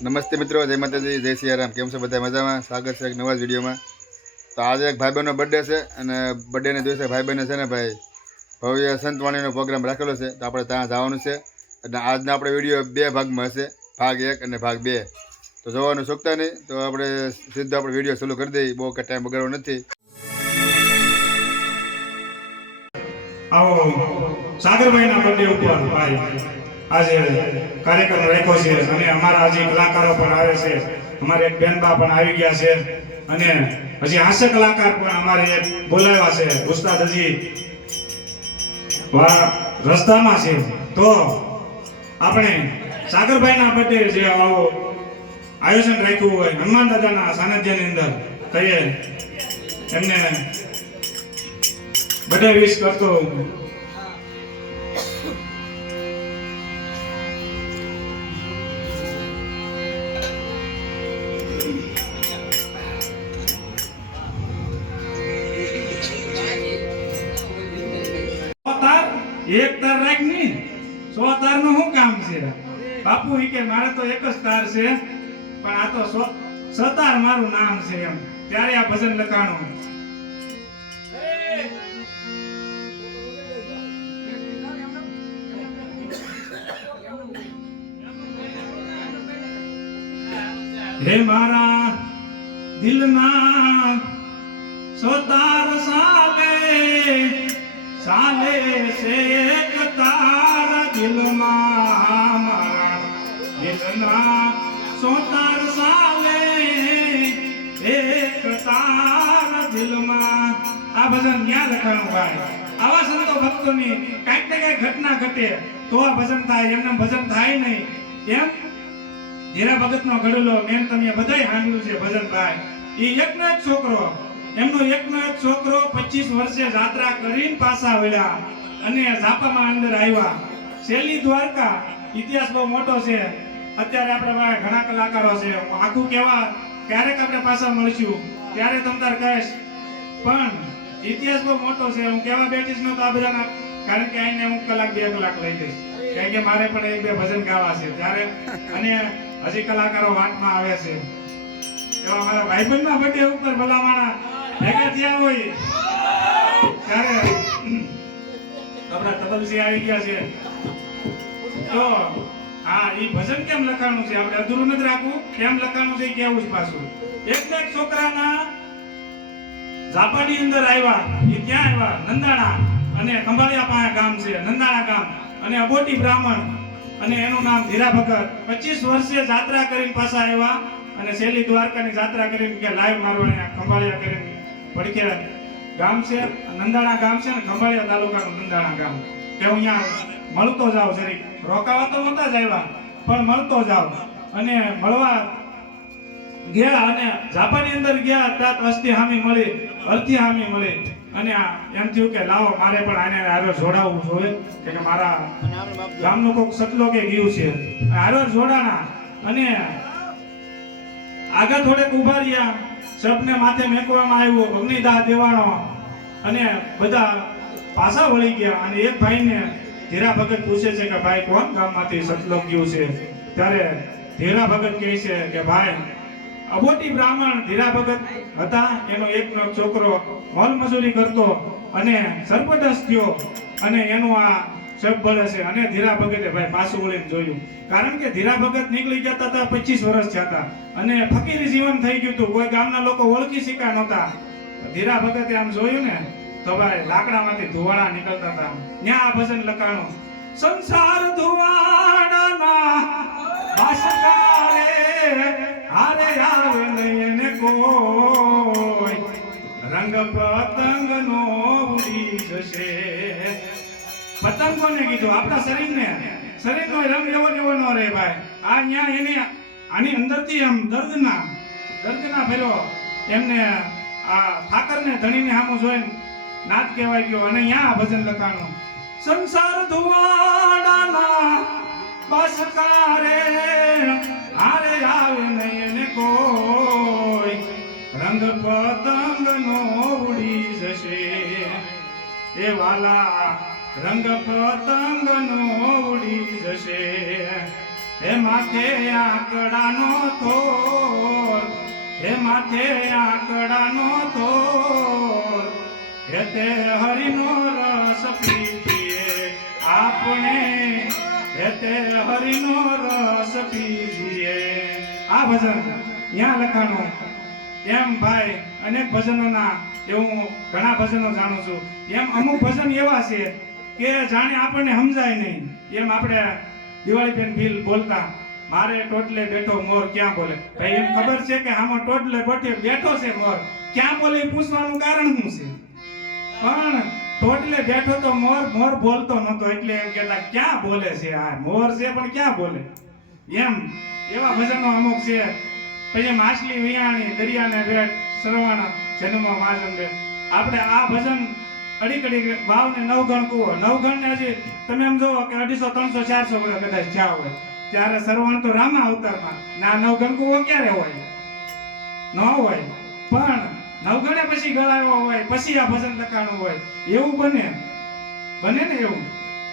નમસ્તે મિત્રો, જય માતાજી, જય સિયારામ. કેમ છો બધા? મજામાં? સ્વાગત છે એક નવા જ વિડીયોમાં. તો આજે એક ભાઈબંધનો બર્થડે છે અને બર્થડેના દિવસે ભાઈબંધને છે ને ભાઈ ભવ્ય સંતવાણીનો પ્રોગ્રામ રાખેલો છે. તો આપણે ત્યાં જવાનું છે અને આજનો આપણે વિડીયો બે ભાગમાં હશે, ભાગ 1 અને ભાગ 2. તો જોવાનું ચૂકતા નહીં. તો આપણે સીધો આપણે વિડીયો ચાલુ કરી દઈએ, બહુ કંઈ ટાઈમ બગાડવો નથી. આવો સાગરભાઈના બર્થડે ઉપર ભાઈ આજે કાર્યક્રમ રાખ્યો છે અને અમારા આજે કલાકારો પણ આવે છે. અમારે એક બેનબા પણ આવી ગયા છે અને હજી હાસ્ય કલાકાર પણ અમારે એક બોલાવ્યા છે. ઉસ્તાદ હજી રસ્તામાં છે. તો આપણે સાગરભાઈના બર્થડે જે આવો આયોજન રાખ્યું હોય હનુમાન દાદાના સાનિધ્યની અંદર કહીએ એમને બર્થડે વિશ કરતો એક તાર રાખ ની 100 તાર નું શું કામ છે બાપુ? ઈ કે મારે તો એક જ તાર છે પણ આ તો 100 તાર મારું નામ છે એમ. ત્યારે આ ભજન લખાણું. હે મારા દિલના 100 તાર સાલે સાલે છે એક તાર દિલમાં, મારા દિલના 100 તાર સાલે એક તાર દિલમાં. આ ભજન ન્યા લખાણું ભાઈ. આવા સંતો ભક્તોની કાંઈક ને કાંઈક ઘટના ઘટે તો આ ભજન થાય, એમને ભજન થાય નહીં. એમ હીરા ભગતનો ઘડેલો મેન તમે બધાય સાંભળ્યું છે ભજન ભાઈ. ઈ એકનો એક છોકરો, એમનો એકનો એક છોકરો 25 વર્ષે યાત્રા કરીને પાછા વળ્યા અને ઝાપામાં અંદર આવ્યા. શેલી દ્વારકા ઇતિહાસ બહુ મોટો છે. અત્યારે આપણે ભાઈ ઘણા કલાકારો છે. આખું કેવા ક્યારેક આપણે પાછા મળશું ત્યારે તમ તાર કહીશ, પણ ઇતિહાસ બહુ મોટો છે. હું કેવા બેઠીશ નતો આ બધાના, કારણ કે આઈને હું કલાક 2 કલાક લઈ જઈશ, કારણ કે મારે પણ 1-2 ભજન ગાવા છે ત્યારે. અને હજી કલાકારો વાતમાં આવે છે. એવા મારા ભાઈબંધના બર્થડે ઉપર ભલામાણા ભેગા થયા હોય ત્યારે આપણા તબલજી આવી ગયા છે. તો હા, ઈ ભજન કેમ લખાણું છે આપણે અધૂરું નથી રાખવું. કેમ લખાણું છે કેવું જ પાછું. એક છોકરાના ઝાપાની અંદર આવ્યા. એ ક્યાં આવ્યા? નંદાણા અને ખંભાળિયા પાસે ગામ છે, નંદાણા ગામ. અને અબોટી બ્રાહ્મણ અને એનું નામ ધીરા ભગત. 25 વર્ષે યાત્રા કરીને પાછા આવ્યા અને શેલી દ્વારકાની યાત્રા કરીને કે લાઈવ મારો અહીંયા ખંભાળિયા કરીને પડકે ગામ છે, નંદાણા ગામ છે ને ખંભાળિયા તાલુકાનું નંદાણા ગામ. કે હું અહીંયા મળતો જાઉં, જરીક રોકાવા તો નતા જ આવ્યા પણ મળતો જાઉં. અને મળવા ગયા અને ઝાપાની અંદર ગયા ત્યાં અસ્થિ હામી મળી, અર્થી હામી મળી. અને એમ થયું કે લાવો મારે પણ આને હારે જોડાવવું જોઈએ કે મારા ગામનો કોઈક સતલો કે ગયું છે હારે જોડાણા. અને આગળ થોડેક ઉભા રહ્યા, સબને માથે મેકવામાં આવ્યો, અગ્નિદાહ દેવાણો અને બધા પાછા વળી ગયા. અને એક ભાઈને ધીરા ભગત પૂછે છે કે ભાઈ કોણ ગામમાંથી સતલોક ગયું છે? ત્યારે ધીરા ભગત કહે છે કે ભાઈ અબોટી બ્રાહ્મણ ધીરા ભગત હતા, એનો એકનો છોકરો મોલ મજૂરી કરતો અને સરપટસ થયો અને એનું આ શબ બળે છે. અને ધીરા ભગતે ભાઈ પાછું વળીને જોયું, કારણ કે ધીરા ભગત નીકળી જતા હતા 25 વર્ષ જતા અને ફકીરી જીવન થઈ ગયું હતું. કોઈ ગામના લોકો ઓળખી શીખા નહોતા. ધીરા ભગતે આમ જોયું ને તો ભાઈ લાકડામાંથી ધુવાડા નીકળતા હતા. ત્યાં આ ભજન લખાણું. સંસાર ધુવાડાના ભાસકારે હારે આવે નહીં ને કોઈ, રંગ પતંગ નો ઉડી જશે. પતંગ કોને કીધું? આપણા શરીરનો રંગ એવો નો રહે ભાઈ. આ ન્યા એને આની અંદરથી આમ દર્દના ભર્યો એમને આ ઠાકરને ધણીને સામું જોઈને નાદ કહેવાય ગયો. અને ન્યા ભજન લખાણું. સંસાર ધુવાડાના બસકારે હારે આવે નહીં ને કોઈ, રંગ પતંગ નો ઉડી જશે. એ વાલા રંગ પતંગ નો ઉડી જશે. હે માથે આંકડાનો થોર, હે માથે આંકડાનો થોર, હે તે હરિનો રસ પીજીએ આપણે, હે તે હરિનો રસ પીજીએ. આ ભજન ત્યાં લખાણું. એમ ભાઈ અનેક ભજનોના એવું હું ઘણા ભજનો જાણું છું. એમ અમુક ભજન એવા છે કે જાણે આપણને સમજાય નહીં. એમ આપણે દિવાળીબેન ભીલ બોલતા, મારે ટોટલે બેઠો મોર ક્યાં બોલે. ભાઈ એમ ખબર છે કે આમાં ટોટલે બેઠો છે મોર, ક્યાં બોલે એ પૂછવાનું કારણ શું છે? પણ ટોટલે બેઠો તો મોર બોલતો નતો, એટલે એમ કહેતા ક્યાં બોલે છે આ મોર છે પણ ક્યાં બોલે. એમ એવા ભજનો અમુક છે. પછી માછલી વિયાણી દરિયાને વેટ સરવાણા જન્મ માજંબે. આપણે આ ભજન અડીકડી વાવને નવગણ કુવો, નવગણ ને હજી તમે એમ જોવો કે 250 300 400 વર્ષ કદાચ જ્યાં હોય ત્યારે સરવણ તો રામા અવતારમાં ના નવગણ કુવો ક્યારે હોય? ન હોય. પણ નવગણે પછી ગળાયો હોય, પછી આ ભજન લખાણું હોય, એવું બને ને એવું.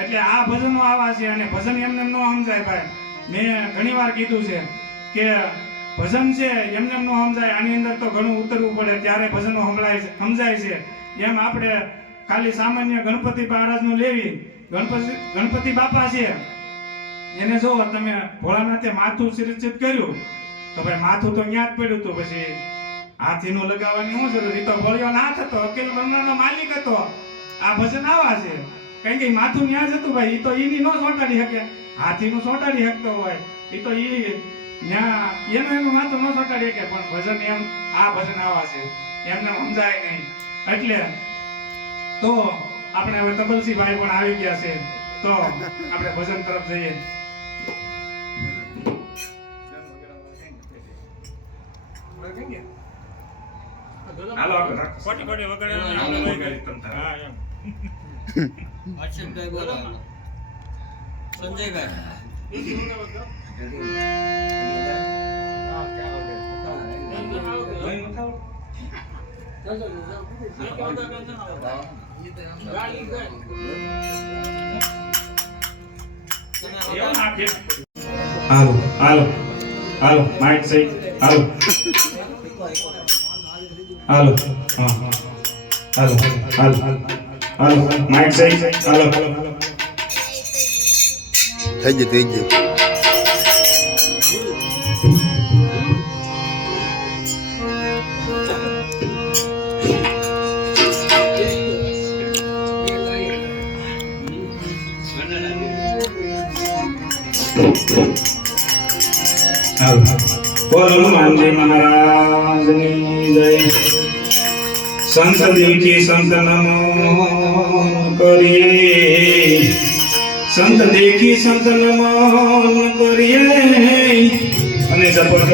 એટલે આ ભજનો આવા છે. અને ભજન એમને ન સમજાય ભાઈ. મેં ઘણી વાર કીધું છે કે ભજન છે એમને ન સમજાય, આની અંદર તો ઘણું ઉતરવું પડે ત્યારે ભજનો સમજાય છે. એમ આપણે ખાલી સામાન્ય ગણપતિ મહારાજનું લેવી, ગણપતિ બાપા છે એને જો તમે ભોળાનાથે માથું સિરચિત કર્યું તો ભાઈ માથું તો ન્યા જ પડ્યું હતું. પછી હાથીનું લગાવવાની શું જરૂર? એ તો ભોળિયો નાથ હતો, અખિલ બ્રહ્માંડનો માલિક હતો. આ ભજન આવા છે કારણ કે માથું ન્યા જ હતું ભાઈ. એ તો ઈની નો સોંટાડી શકે, હાથીનું સોંટાડી શકતો હોય. એ તો એનું માથું ન સોંટાડી શકે. પણ ભજન એમ આ ભજન આવા છે એમને સમજાય નહીં. એટલે તો આપણે હવે તબલસી ભાઈ પણ આવી ગયા છે તો આપણે ભજન તરફ જઈએ. હાલો આપણે કોટી કોટી વગર હા એમ હર્ષદભાઈ બોલો. સંજયભાઈ હાલો હાલો હાલો માઇક સહી હાલો હાલો હા હાલો હાલો હાલો માઇક સહી હાલો થઈ ગયું બોલો હનુમાનજી મહારાજની જય. સંત દેખી સંત નમો કરીએ, સંત દેખી સંત નમો કરીએ અને જપત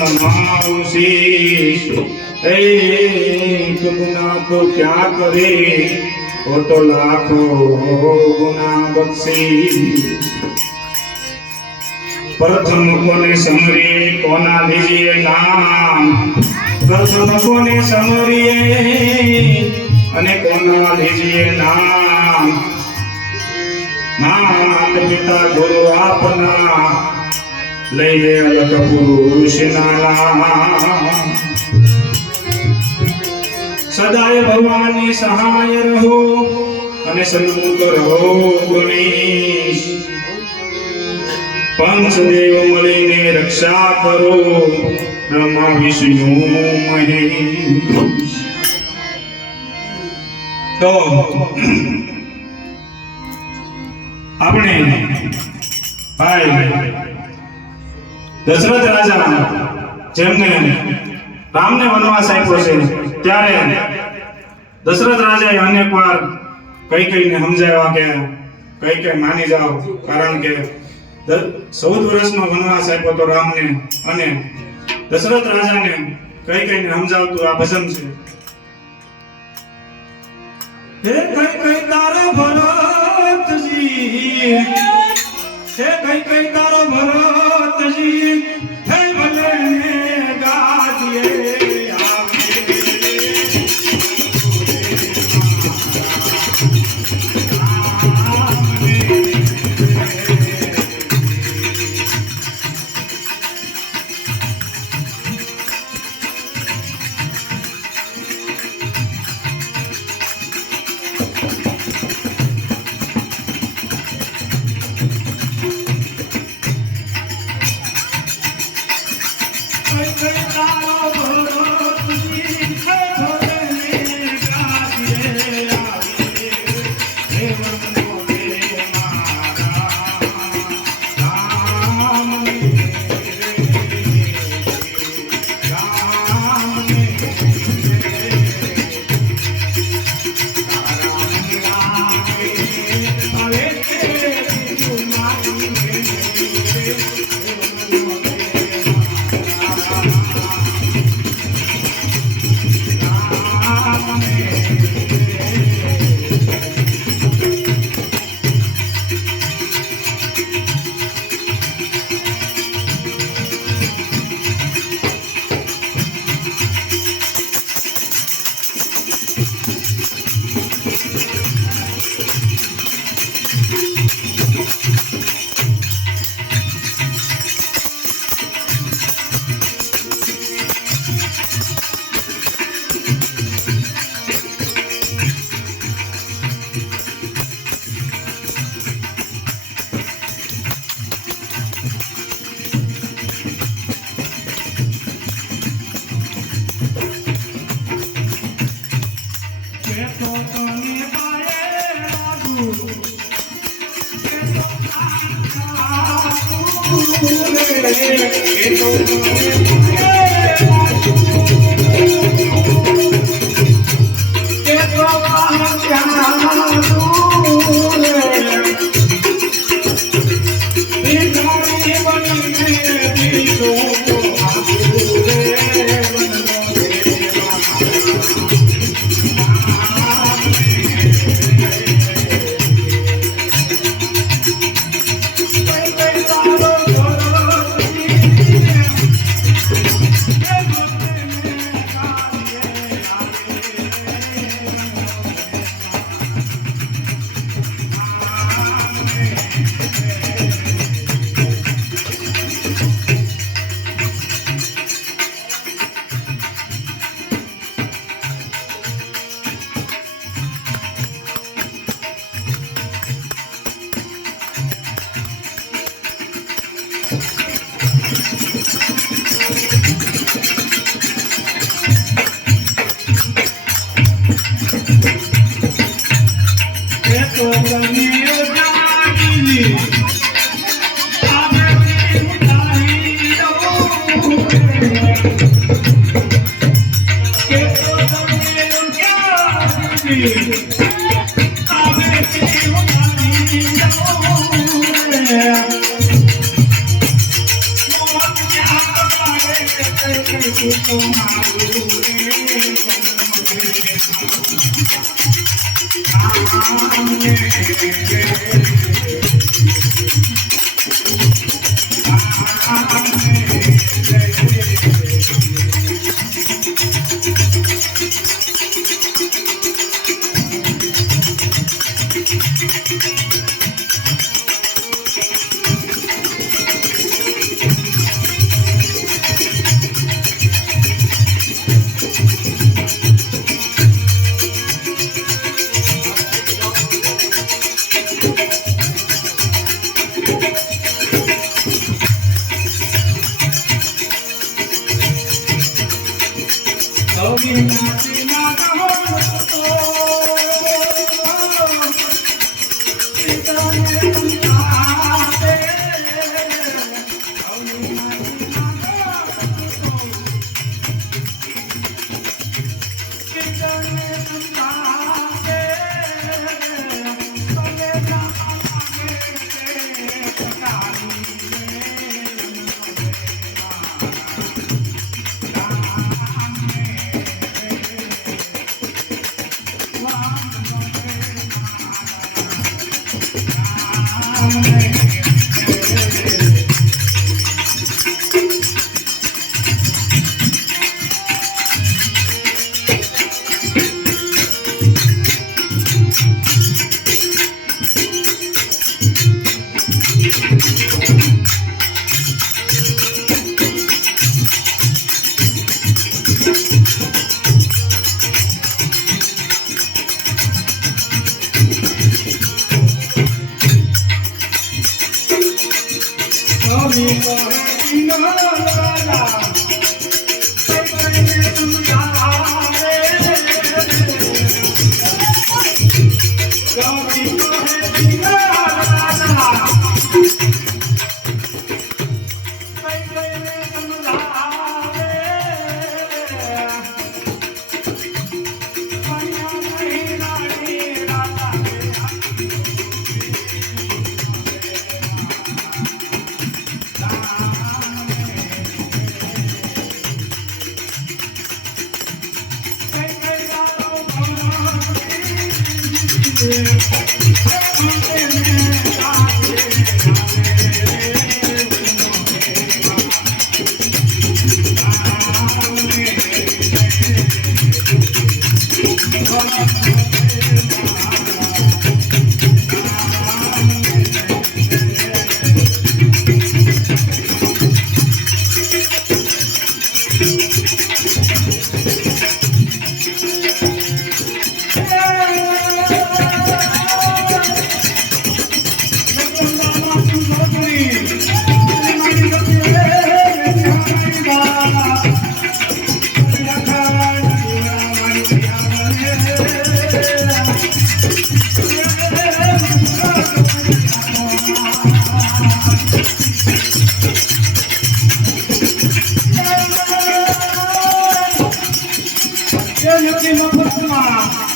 નમાવશી. એક ગુના તો ક્યાં કરે તો લાખો ગુના બક્ષી. પ્રથમ કોને સમરીએ કોના લીજીએ નામ, પ્રથમ કોને સમરીએ અને કોના લીજીએ નામ. માત પિતા ગુરુ આપના લઈએ અલગ પુરુષના નામ. સદાય ભગવાનની સહાય રહો અને સન્મુખ રહો ગણેશ. પંચદેવ મળીને રક્ષા કરો બ્રહ્મા વિષ્ણુ મહેશ. તો આપણે ભાઈ દશરથ રાજા જેમને રામને વનવાસ આપ્યો છે ત્યારે દશરથ રાજાએ અનેક વાર કઈ ને સમજાવ્યા કે કઈ માની જાઓ, કારણ કે 14 વર્ષનો વનવાસ આપ્યો તો રામને. અને દશરથ રાજાને કઈ ને સમજાવતું આ ભજન છે. હે કઈ તારો ભરતજી, હે કઈ તારો ભરતજી, હે ભલે ગાજીએ તારો ભરોસી ભોળને ગાદીએ આવે દેવનો દે મારા રામ મફતમાં